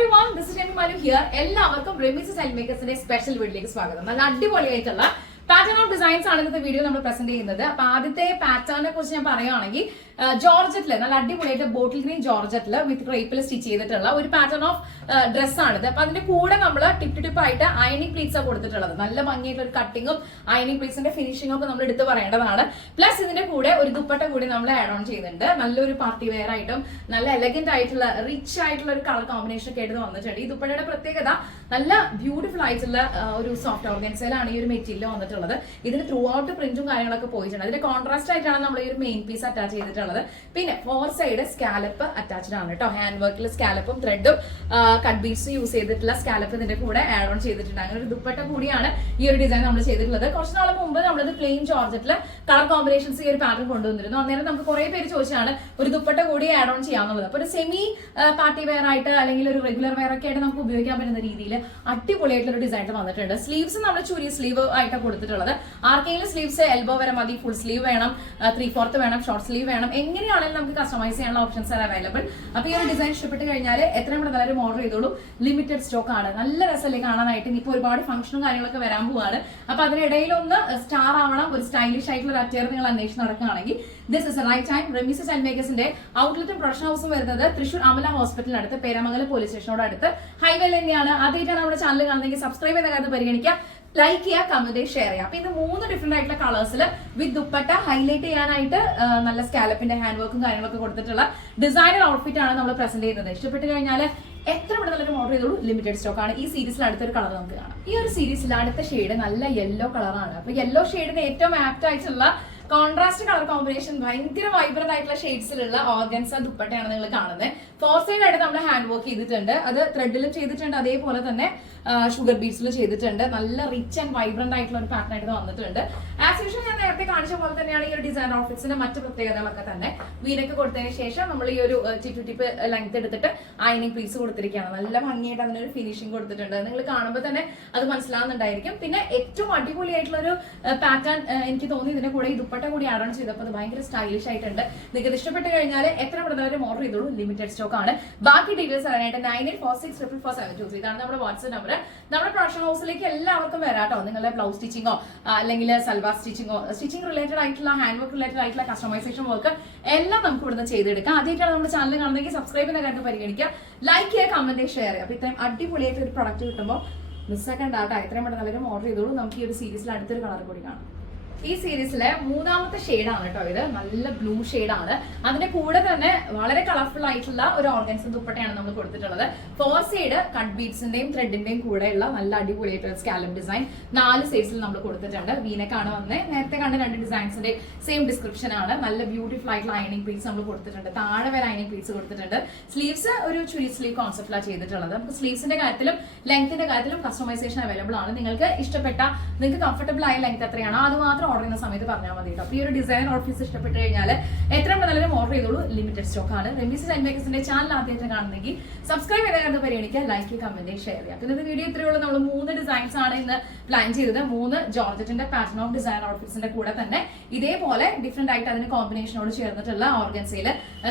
Every one is here എല്ലാവർക്കും റെമിസ് സെൽമേക്കേഴ്സിന്റെ special വീഡിയോയിലേക്ക് സ്വാഗതം. നല്ല അടിപൊളിയായിട്ടുള്ള പാറ്റേൺ ഓഫ് ഡിസൈൻസ് ആണ് ഇന്നത്തെ വീഡിയോ നമ്മൾ പ്രസന്റ് ചെയ്യുന്നത്. അപ്പൊ ആദ്യത്തെ പാറ്റേണിനെ കുറിച്ച് ഞാൻ പറയുകയാണെങ്കിൽ ജോർജറ്റിൽ നല്ല അടിപൊളിയായിട്ട് ബോട്ടിൽ ഗ്രീൻ ജോർജറ്റിൽ വിത്ത് ക്രേപ്പിൽ സ്റ്റിച്ച് ചെയ്തിട്ടുള്ള ഒരു പാറ്റേൺ ഓഫ് ഡ്രസ് ആണിത്. അപ്പൊ അതിന്റെ കൂടെ നമ്മൾ ടിപ്പ് ടിപ്പ് ആയിട്ട് അയണിംഗ് പ്ലീറ്റ്സ് കൊടുത്തിട്ടുള്ളത്. നല്ല ഭംഗിയായിട്ട് ഒരു കട്ടിങ്ങും അയണിംഗ് പ്ലീറ്റ്സിന്റെ ഫിനിഷിംഗും ഒക്കെ നമ്മൾ എടുത്ത് പറയേണ്ടതാണ്. പ്ലസ് ഇതിന്റെ കൂടെ ഒരു ദുപ്പട്ട കൂടി നമ്മൾ ആഡ് ഓൺ ചെയ്യുന്നുണ്ട്. നല്ലൊരു പാർട്ടി വെയർ ആയിട്ടും നല്ല എലഗന്റ് ആയിട്ടുള്ള റിച്ച് ആയിട്ടുള്ള ഒരു കളർ കോമ്പിനേഷൻ ഒക്കെ എടുത്ത് വന്നിട്ടുണ്ട്. ഈ ദുപ്പട്ടയുടെ പ്രത്യേകത നല്ല ബ്യൂട്ടിഫുൾ ആയിട്ടുള്ള ഒരു സോഫ്റ്റ് ഓർഗൻസയിലാണ് ഈ ഒരു മെറ്റീരിയൽ വന്നിട്ടുള്ളത്. ഇതിന് ത്രൂ ഔട്ട് പ്രിന്റും കാര്യങ്ങളൊക്കെ പോയിട്ടുണ്ട്. അതിന്റെ കോൺട്രാസ്റ്റ് ആയിട്ടാണ് നമ്മൾ ഈ ഒരു മെയിൻ പീസ് അറ്റാച്ച് ചെയ്തിട്ടുള്ളത്. പിന്നെ ഫോർ സൈഡ് സ്കാലപ്പ് അറ്റാച്ച്ഡ് ആണ് കേട്ടോ ഹാൻഡ് വർക്കിൽ സ്കാലപ്പും ത്രെഡും കട്ട് ബീഡ്സ് യൂസ് ചെയ്തിട്ടുള്ള സ്കാലപ്പ് ഇതിന്റെ കൂടെ ആഡ് ഓൺ ചെയ്തിട്ടുണ്ട്. അങ്ങനെ ഒരു ദുപ്പട്ട കൂടിയാണ് ഈ ഒരു ഡിസൈൻ നമ്മൾ ചെയ്തിട്ടുള്ളത്. കുറച്ച് നാൾ മുമ്പ് നമ്മളത് പ്ലെയിൻ ജോർജറ്റിൽ കളർ കോമ്പിനേഷൻസ് ഈ ഒരു പാറ്റേൺ കൊണ്ടുവന്നിരുന്നു. അന്നേരം നമുക്ക് കുറെ പേര് ചോദിച്ചാണ് ഒരു ദുപ്പട്ട കൂടി ആഡ് ഓൺ ചെയ്യാവുന്നത് അപ്പൊ ഒരു സെമി പാർട്ടി വെയർ ആയിട്ട് അല്ലെങ്കിൽ ഒരു റെഗുലർ വെയർ ഒക്കെ ആയിട്ട് നമുക്ക് ഉപയോഗിക്കാൻ പറ്റുന്ന രീതിയിൽ അടിപൊളിയായിട്ടുള്ള ഒരു ഡിസൈൻ വന്നിട്ടുണ്ട്. സ്ലീവ്സ് നമ്മൾ ചുരി സ്ലീവ് ആയിട്ട് കൊടുത്തിട്ടുള്ളത് ആർക്കെങ്കിലും സ്ലീവ്സ് എൽബോ വരെ മതി ഫുൾ സ്ലീവ് വേണം ത്രീ ഫോർത്ത് വേണം ഷോർട്ട് സ്ലീവ് വേണം എങ്ങനെയാണെങ്കിലും നമുക്ക് കസ്റ്റമൈസ് ചെയ്യാനുള്ള ഓപ്ഷൻസ് ആണ് അവൈലബിൾ അപ്പൊ ഈ ഒരു ഡിസൈൻ ഇഷ്ടപ്പെട്ട് കഴിഞ്ഞാൽ എത്രയും പെട്ടെന്ന് എല്ലാവരും ഓർഡർ ചെയ്തോളൂ. ലിമിറ്റഡ് സ്റ്റോക്ക് ആണ്. നല്ല രസമല്ലേ കാണാനായിട്ട്? ഇനിയിപ്പോൾ ഒരുപാട് ഫംഗ്ഷനും കാര്യങ്ങളൊക്കെ വരാൻ പോവാണ്. അപ്പൊ അതിനിടയിൽ ഒന്ന് സ്റ്റാർ ആവണം ഒരു സ്റ്റൈലിഷ് ആയിട്ടുള്ള ഒരു അറ്റയർ നിങ്ങൾ അന്വേഷിച്ച് നടക്കുകയാണെങ്കിൽ this is right time റെമിസ് and മേക്കേഴ്സിന്റെ ഔട്ട്ലെറ്റും പ്രൊഡക്ഷൻ ഹൗസും വരുന്നത് തൃശൂർ അമല ഹോസ്പിറ്റലിനടുത്ത് പേരമംഗലം പോലീസ് സ്റ്റേഷനോട് അടുത്ത്. ഹൈവേ തന്നെയാണ്. ആദ്യമായിട്ടാണ് നമ്മുടെ ചാനൽ കാണുന്നതെങ്കിൽ സബ്സ്ക്രൈബ് ചെയ്ത കാര്യം പരിഗണിക്കുക. ലൈക്ക് ചെയ്യുക കമന്റ് ഷെയർ ചെയ്യുക അപ്പൊ ഇത് മൂന്ന് ഡിഫറെന്റ് ആയിട്ടുള്ള കളേഴ്സിൽ വിത്ത് ദുപ്പട്ട ഹൈലൈറ്റ് ചെയ്യാനായിട്ട് നല്ല സ്കാലപ്പിന്റെ ഹാൻഡ് വർക്കും കാര്യങ്ങളൊക്കെ കൊടുത്തിട്ടുള്ള ഡിസൈനർ ഔട്ട്ഫിറ്റ് ആണ് നമ്മൾ പ്രസന്റ് ചെയ്യുന്നത്. ഇഷ്ടപ്പെട്ട് കഴിഞ്ഞാൽ എത്ര ഇവിടെ നല്ലൊരു ഓർഡർ ചെയ്തോളൂ. ലിമിറ്റഡ് സ്റ്റോക്ക് ആണ്. ഈ സീരീസിൽ അടുത്തൊരു കളർ നമുക്ക് കാണാം. ഈ ഒരു സീരീസിൽ അടുത്ത ഷെയ്ഡ് നല്ല യെല്ലോ കളറാണ് അപ്പൊ യെല്ലോ ഷെയ്ഡിന് ഏറ്റവും ആപ്റ്റ് ആയിട്ടുള്ള കോൺട്രാസ്റ്റ് കളർ കോമ്പിനേഷൻ ഭയങ്കര വൈബ്രന്റ് ആയിട്ടുള്ള ഷെയ്ഡ്സിലുള്ള ഓർഗൻസ ദുപ്പട്ടയാണ് നിങ്ങൾ കാണുന്നത് ഫോർ സൈഡ് ആയിട്ട് നമ്മൾ ഹാൻഡ് വർക്ക് ചെയ്തിട്ടുണ്ട്. അത് ത്രെഡിലും ചെയ്തിട്ടുണ്ട്. അതേപോലെ തന്നെ ഷുഗർ ബീഡ്സിലും ചെയ്തിട്ടുണ്ട്. നല്ല റിച്ച് ആൻഡ് വൈബ്രന്റ് ആയിട്ടുള്ള ഒരു പാറ്റേൺ ആയിട്ട് വന്നിട്ടുണ്ട്. ആസ് യൂഷ്വൽ ഞാൻ നേരത്തെ കാണിച്ച പോലെ തന്നെയാണ് ഈ ഒരു ഡിസൈൻ ഔട്ട്ഫിറ്റ്സിന്റെ മറ്റു പ്രത്യേകതകളൊക്കെ തന്നെ. വീനൊക്കെ കൊടുത്തതിന് ശേഷം നമ്മൾ ഈ ഒരു ചിറ്റു ടിപ്പ് ലെങ്ത് എടുത്തിട്ട് അയനിങ് പീസ് കൊടുത്തിരിക്കുകയാണ്. നല്ല ഭംഗിയായിട്ട് അതിനൊരു ഫിനിഷിംഗ് കൊടുത്തിട്ടുണ്ട്. നിങ്ങൾ കാണുമ്പോൾ തന്നെ അത് മനസ്സിലാവുന്നുണ്ടായിരിക്കും. പിന്നെ ഏറ്റവും അടിപൊളിയായിട്ടുള്ള ഒരു പാറ്റേൺ എനിക്ക് തോന്നി ഇതിന്റെ കൂടെ ഈ ദുപ്പട്ട കൂടി ആഡ് ഓൺ ചെയ്തപ്പോൾ അത് ഭയങ്കര സ്റ്റൈലിഷ് ആയിട്ടുണ്ട്. നിങ്ങൾക്ക് ഇഷ്ടപ്പെട്ട് കഴിഞ്ഞാൽ എത്ര പെട്ടെന്ന് ഓർഡർ ചെയ്തോളൂ. ലിമിറ്റഡ് സ്റ്റോക്ക് ആണ്. ബാക്കി ഡീറ്റെയിൽസ് അറിയാനായിട്ട് nine eight four six triple four seven two three ഇതാണ് നമ്മുടെ വാട്സ്ആപ്പ് നമ്പർ നമ്മുടെ പ്രൊഡക്ഷൻ ഹൗസിലേക്ക് എല്ലാവർക്കും വരാട്ടോ നിങ്ങളുടെ ബ്ലൗസ് സ്റ്റിച്ചിങ്ങോ അല്ലെങ്കിൽ സൽവാർ സ്റ്റിച്ചിങ്ങോ സ്റ്റിച്ചിങ് റിലേറ്റഡ് ആയിട്ടുള്ള ഹാൻഡ് വർക്ക് റിലേറ്റഡ് ആയിട്ടുള്ള കസ്റ്റമൈസേഷൻ വർക്ക് എല്ലാം നമുക്ക് ഇവിടുന്ന് ചെയ്തെടുക്കാം. ആദ്യമായിട്ടാണ് നമ്മുടെ ചാനൽ കാണുന്നെങ്കിൽ സബ്സ്ക്രൈബ് ചെയ്യുന്ന കാര്യം പരിഗണിക്കുക. ലൈക്ക് ചെയ്യുക കമന്റ് ഷെയർ ചെയ്യുക. അപ്പോൾ ഇത്രയും അടിപൊളിയായിട്ട് ഒരു പ്രൊഡക്റ്റ് കിട്ടുമ്പോൾ മിസ്സാക്കാൻ ആട്ടോ എത്രയും പെട്ടെന്ന് എല്ലാവരും ഓർഡർ ചെയ്തോളൂ. നമുക്ക് ഈ ഒരു സീരീസിൽ അടുത്തൊരു കളർ കൂടി കാണാം. ഈ സീരീസിലെ മൂന്നാമത്തെ ഷെയ്ഡാണ് കേട്ടോ ഇത്. നല്ല ബ്ലൂ ആണ്. അതിന്റെ കൂടെ തന്നെ വളരെ കളർഫുൾ ആയിട്ടുള്ള ഒരു ഓർഗൻസ് ദുപ്പട്ടയാണ് നമ്മൾ കൊടുത്തിട്ടുള്ളത്. ഫോർ സൈഡ് കട്ട് ബീഡ്സിന്റെയും ത്രെഡിന്റെയും കൂടെയുള്ള നല്ല അടിപൊളിയായിട്ടുള്ള സ്കാലം ഡിസൈൻ നാല് സൈഡ്സിൽ നമ്മൾ കൊടുത്തിട്ടുണ്ട്. വീനക്കാണ് വന്നത് നേരത്തെ കണ്ട രണ്ട് ഡിസൈൻസിന്റെ സെയിം ഡിസ്ക്രിപ്ഷൻ ആണ്. നല്ല ബ്യൂട്ടിഫുൾ ആയിട്ടുള്ള അയണിംഗ് പീസ് നമ്മൾ കൊടുത്തിട്ടുണ്ട്. താഴെ വരെ അയണിംഗ് പീസ് കൊടുത്തിട്ടുണ്ട്. സ്ലീവ്സ് ഒരു ചുരി സ്ലീവ് കോൺസെപ്റ്റിലാണ് ചെയ്തിട്ടുള്ളത്. നമുക്ക് സ്ലീവ്സിന്റെ കാര്യത്തിലും ലെങ്ത്തിന്റെ കാര്യത്തിലും കസ്റ്റമൈസേഷൻ അവൈലബിൾ ആണ്. നിങ്ങൾക്ക് ഇഷ്ടപ്പെട്ട നിങ്ങൾക്ക് കംഫർട്ടബിൾ ആയ ലെങ്ത് എത്രയാണോ അത് മാത്രം ഓർഡർ ചെയ്യുന്ന സമയത്ത് പറഞ്ഞാൽ മതി കേട്ടോ. അപ്പൊ ഈ ഒരു ഡിസൈൻ ഓഫീസ് ഇഷ്ടപ്പെട്ട് കഴിഞ്ഞാൽ എത്ര നല്ലൊരു ഓർഡർ ചെയ്തോളൂ. ലിമിറ്റഡ് സ്റ്റോക്ക് ആണ്. റെമിസ് ആൻഡ് മേക്കേഴ്സിന്റെ ചാനൽ ആദ്യമായിട്ട് കാണുന്നെങ്കിൽ സബ്സ്ക്രൈബ് ചെയ്ത കണ്ട് പരിഗണിക്കുക. ലൈക്ക് കമന്റ് ഷെയർ ചെയ്യുക. പിന്നെ വീഡിയോ ഇത്രയുള്ള നമ്മൾ മൂന്ന് ഡിസൈൻസ് ആണ് ഇന്ന് പ്ലാൻ ചെയ്തത്. മൂന്ന് ജോർജറ്റിന്റെ പാറ്റേൺ ഓഫ് ഡിസൈൻ ഔട്ട്ഫിറ്റ്സിന്റെ കൂടെ തന്നെ ഇതേപോലെ ഡിഫറെന്റ് ആയിട്ട് അതിന് കോമ്പിനേഷനോട് ചേർന്നിട്ടുള്ള ഓർഗൻസയിൽ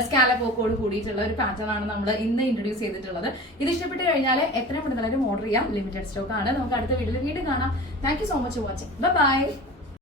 സ്കാലപ്പോക്കോട് കൂടിയിട്ടുള്ള ഒരു പാറ്റേൺ ആണ് നമ്മൾ ഇന്ന് ഇൻട്രൊഡ്യൂസ് ചെയ്തിട്ടുള്ളത്. ഇത് ഇഷ്ടപ്പെട്ട് കഴിഞ്ഞാൽ എത്ര പെട്ടെന്ന് ഓർഡർ ചെയ്യാം. ലിമിറ്റഡ് സ്റ്റോക്ക് ആണ്. നമുക്ക് അടുത്ത വീഡിയോയിൽ വീണ്ടും കാണാം. Thank so much for watching bye